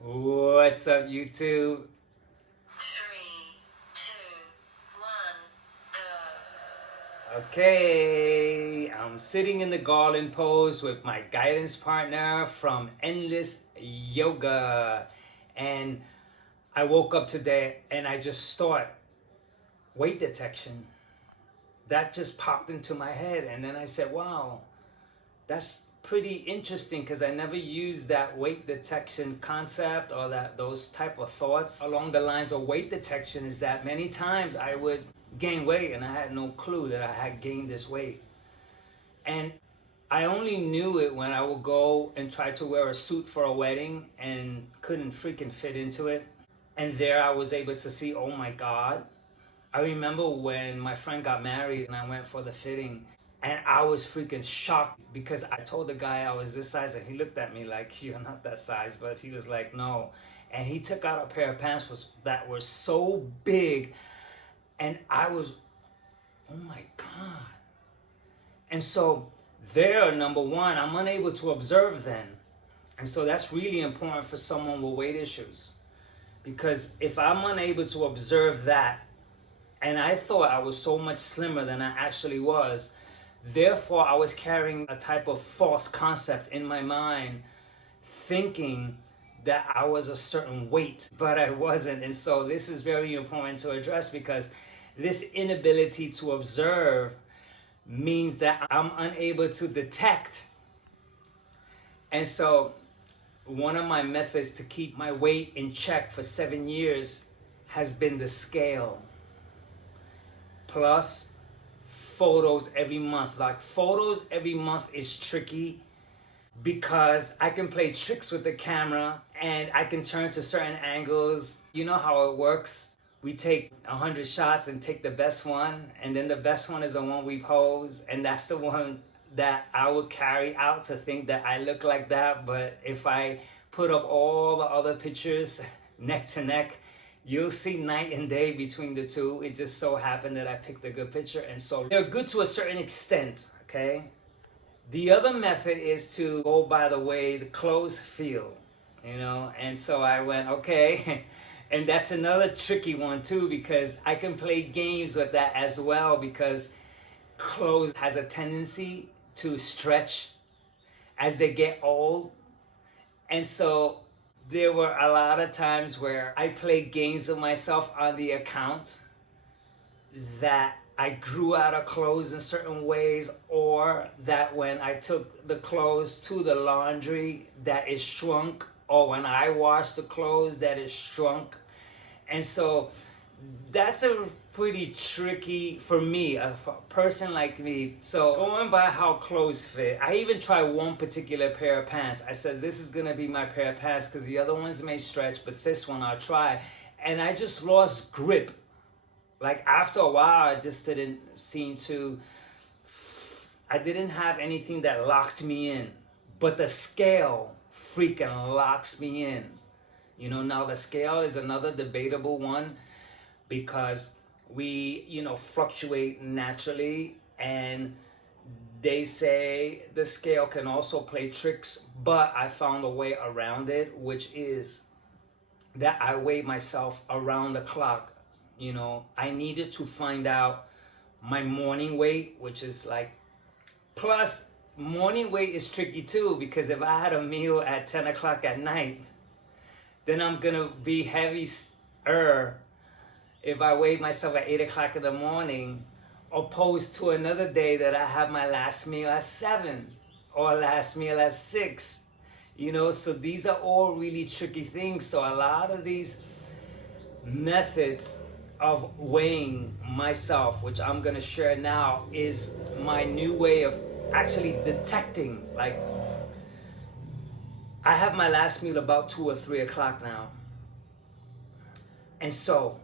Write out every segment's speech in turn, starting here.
What's up, YouTube? Three, two, one, go. Okay, I'm sitting in the Garland Pose with my guidance partner from Endless Yoga. And I woke up today and I just thought, weight detection. That just popped into my head. And then I said, wow, that's pretty interesting because I never used that weight detection concept or those type of thoughts along the lines of weight detection. Is that many times I would gain weight and I had no clue that I had gained this weight. And I only knew it when I would go and try to wear a suit for a wedding and couldn't freaking fit into it. And there I was able to see, oh my God. I remember when my friend got married and I went for the fitting and I was freaking shocked because I told the guy I was this size and he looked at me like, you're not that size, but he was like, no. And he took out a pair of pants that were so big and I was, oh my God. And so there, number one, I'm unable to observe then. And so that's really important for someone with weight issues. Because if I'm unable to observe that, and I thought I was so much slimmer than I actually was, therefore I was carrying a type of false concept in my mind, thinking that I was a certain weight, but I wasn't. And so this is very important to address because this inability to observe means that I'm unable to detect. And so one of my methods to keep my weight in check for 7 years has been the scale. Plus photos every month. Like photos every month is tricky because I can play tricks with the camera and I can turn to certain angles. You know how it works. We take 100 shots and take the best one, and then the best one is the one we pose, and that's the one that I would carry out to think that I look like that. But if I put up all the other pictures neck to neck, you'll see night and day between the two. It just so happened that I picked a good picture, and so they're good to a certain extent, okay? The other method is to go by the way the clothes feel, and so I went, okay. And that's another tricky one too, because I can play games with that as well, because clothes has a tendency to stretch as they get old. And so there were a lot of times where I played games with myself on the account that I grew out of clothes in certain ways, or that when I took the clothes to the laundry that it shrunk, or when I washed the clothes that it shrunk. And so that's a pretty tricky for me, for a person like me. So going by how clothes fit, I even tried one particular pair of pants. I said, this is gonna be my pair of pants because the other ones may stretch, but this one I'll try. And I just lost grip. Like after a while, I just didn't seem to, I didn't have anything that locked me in. But the scale freaking locks me in. Now the scale is another debatable one because we, fluctuate naturally, and they say the scale can also play tricks, but I found a way around it, which is that I weigh myself around the clock. I needed to find out my morning weight, which is like, plus morning weight is tricky too, because if I had a meal at 10 o'clock at night, then I'm gonna be heavier if I weigh myself at 8 o'clock in the morning, opposed to another day that I have my last meal at 7 or last meal at 6. So these are all really tricky things. So a lot of these methods of weighing myself, which I'm gonna share now, is my new way of actually detecting. Like, I have my last meal about 2 or 3 o'clock now. And so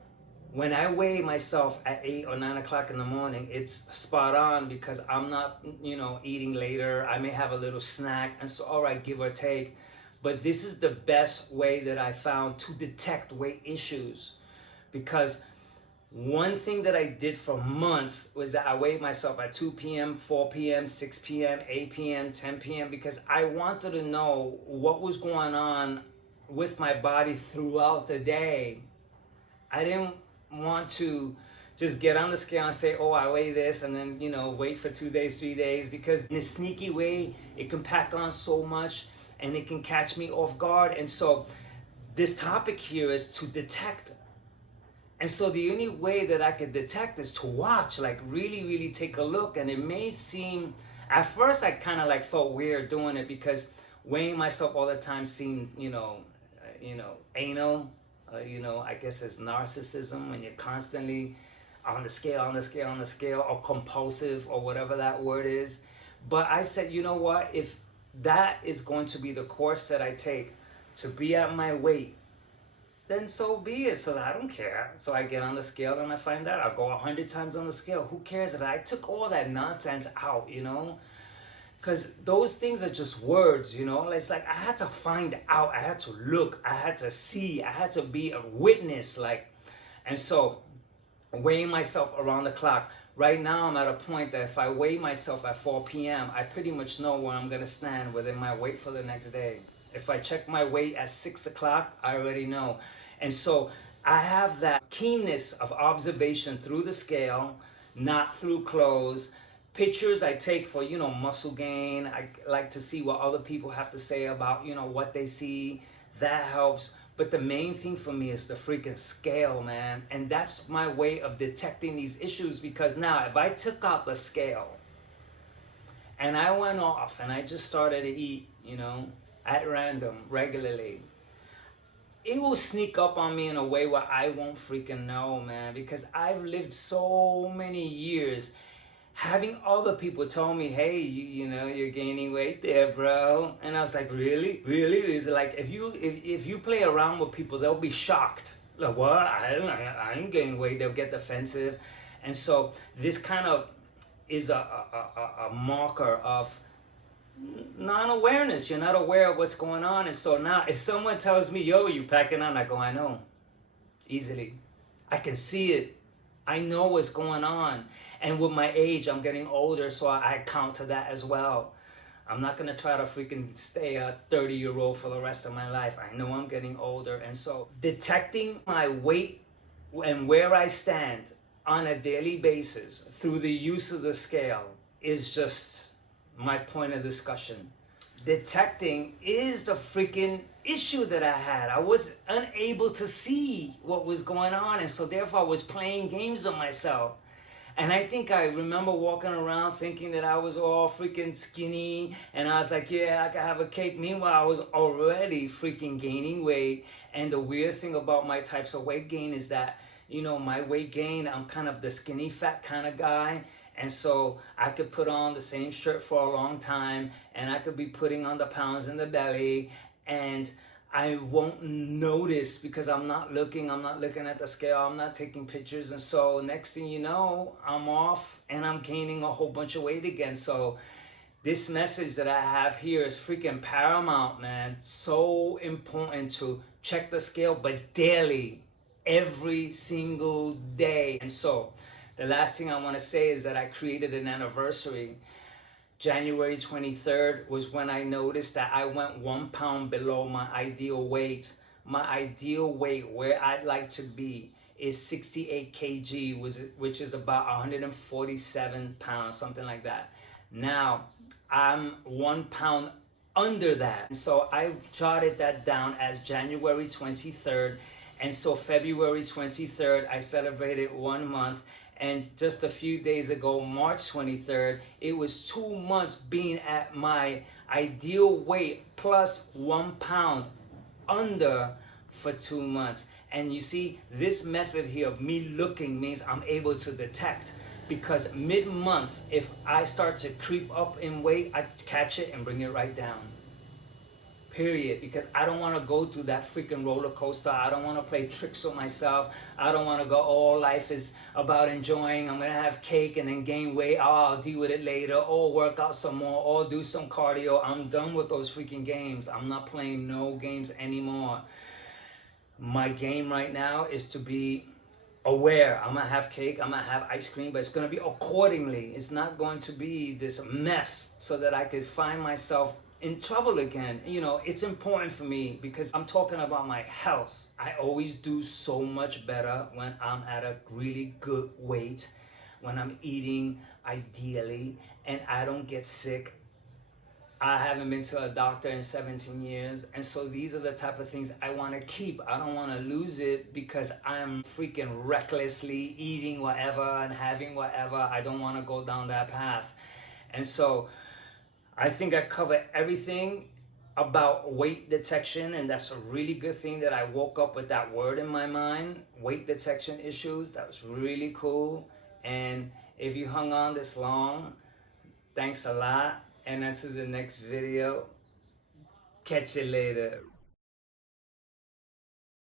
when I weigh myself at 8 or 9 o'clock in the morning, it's spot on because I'm not, eating later. I may have a little snack, and so, all right, give or take. But this is the best way that I found to detect weight issues, because one thing that I did for months was that I weighed myself at 2 p.m., 4 p.m., 6 p.m., 8 p.m., 10 p.m., because I wanted to know what was going on with my body throughout the day. I didn't want to just get on the scale and say, oh, I weigh this, and then, wait for 2 days, 3 days, because in a sneaky way, it can pack on so much and it can catch me off guard. And so this topic here is to detect. And so the only way that I could detect is to watch, like really, really take a look. And it may seem, at first I kind of like felt weird doing it, because weighing myself all the time seemed, anal. I guess it's narcissism when you're constantly on the scale, or compulsive, or whatever that word is. But I said, you know what? If that is going to be the course that I take to be at my weight, then so be it. So I don't care. So I get on the scale and I find out. I'll go 100 times on the scale. Who cares that I took all that nonsense out, Because those things are just words, It's like I had to find out. I had to look. I had to see. I had to be a witness. And so weighing myself around the clock. Right now I'm at a point that if I weigh myself at 4 p.m., I pretty much know where I'm going to stand within my weight for the next day. If I check my weight at 6 o'clock, I already know. And so I have that keenness of observation through the scale, not through clothes. Pictures I take for, muscle gain. I like to see what other people have to say about, what they see. That helps. But the main thing for me is the freaking scale, man. And that's my way of detecting these issues, because now if I took out the scale and I went off and I just started to eat, at random, regularly, it will sneak up on me in a way where I won't freaking know, man. Because I've lived so many years having other people tell me, hey, you're gaining weight there, bro. And I was like, really? It's like, if you play around with people, they'll be shocked. Like, what? I ain't gaining weight. They'll get defensive. And so this kind of is a marker of non-awareness. You're not aware of what's going on. And so now if someone tells me, yo, you packing on, I go, I know. Easily. I can see it. I know what's going on. And with my age, I'm getting older, so I count to that as well. I'm not going to try to freaking stay a 30-year-old for the rest of my life. I know I'm getting older. And so detecting my weight and where I stand on a daily basis through the use of the scale is just my point of discussion. Detecting is the freaking issue that I had. I was unable to see what was going on, and so therefore I was playing games on myself. And I think I remember walking around thinking that I was all freaking skinny, and I was like, yeah, I can have a cake. Meanwhile, I was already freaking gaining weight. And the weird thing about my types of weight gain is that, my weight gain, I'm kind of the skinny fat kind of guy. And so I could put on the same shirt for a long time, and I could be putting on the pounds in the belly, and I won't notice because I'm not looking at the scale, I'm not taking pictures. And so next thing you know, I'm off and I'm gaining a whole bunch of weight again. So this message that I have here is freaking paramount, man. So important to check the scale, but daily, every single day. And so the last thing I want to say is that I created an anniversary. January 23rd was when I noticed that I went 1 pound below my ideal weight. My ideal weight, where I'd like to be, is 68 kg, which is about 147 pounds, something like that. Now, I'm 1 pound under that. So I jotted that down as January 23rd. And so February 23rd, I celebrated 1 month. And just a few days ago, March 23rd, it was 2 months being at my ideal weight plus 1 pound under for 2 months. And you see, this method here of me looking means I'm able to detect. Because mid-month, if I start to creep up in weight, I catch it and bring it right down. Period. Because I don't want to go through that freaking roller coaster. I don't want to play tricks with myself. I don't want to go, oh, life is about enjoying. I'm going to have cake and then gain weight. Oh, I'll deal with it later. Oh, work out some more. Oh, do some cardio. I'm done with those freaking games. I'm not playing no games anymore. My game right now is to be aware. I'm going to have cake. I'm going to have ice cream. But it's going to be accordingly. It's not going to be this mess so that I could find myself in trouble again. You know, it's important for me because I'm talking about my health. I always do so much better when I'm at a really good weight, when I'm eating ideally, and I don't get sick. I haven't been to a doctor in 17 years. And so these are the type of things I want to keep. I don't want to lose it because I'm freaking recklessly eating whatever and having whatever. I don't want to go down that path. And so I think I covered everything about weight detection. And that's a really good thing that I woke up with that word in my mind. Weight detection issues. That was really cool. And if you hung on this long, thanks a lot. And until the next video, catch you later.